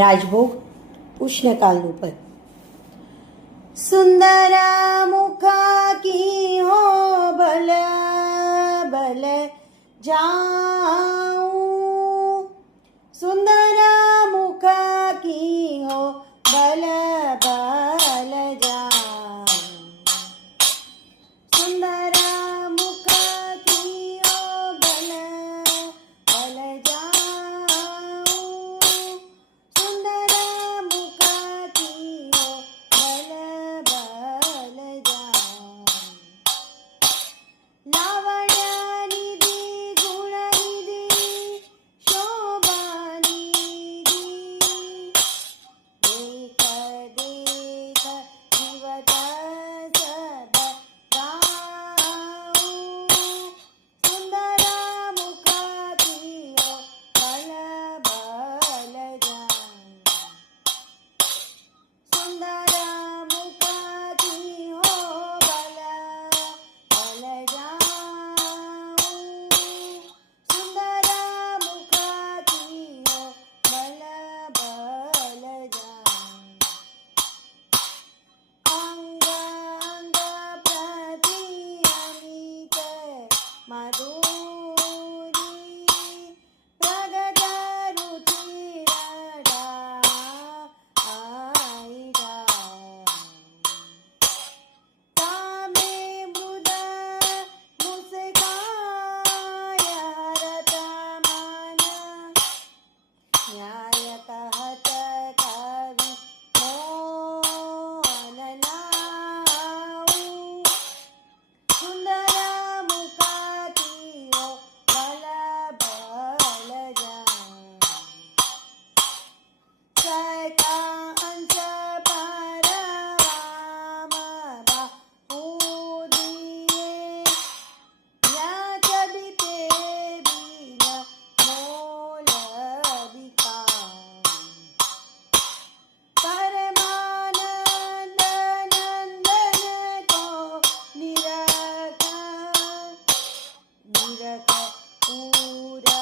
राजभोग उष्णकालનું પદ। सुंदरा मुखा की हो भल भल जाऊं, सुंदरा मुखा की हो भल भल जाऊं, सुंदरा मुखा की हो भल भल जाऊं, सुंदरा मुखा की हो भल भल जाऊं, लावण्यानिधी गुणनिधी शोभानिधी, देख देख जीवत सब गाऊं, सुंदरा मुखा की हो भल भल जाऊं, सुंदरा मुखा की हो भल भल जाऊं, सुंदरा मुखा की हो भल भल जाऊं, अंग अंग प्रति अमित मधुरी, प्रगट रुचिरडा आईडा, तामे मृद मुस्काय रतमान, न्याय कहत कवि मोहन लाऊं, सुंदरा मुखा की हो भल भल जाऊं, सका अंश परवाम बाहुदिये, या चबिते बिन मोल बिकाऊं, परमानंद नंदन को निरख निरख पूरा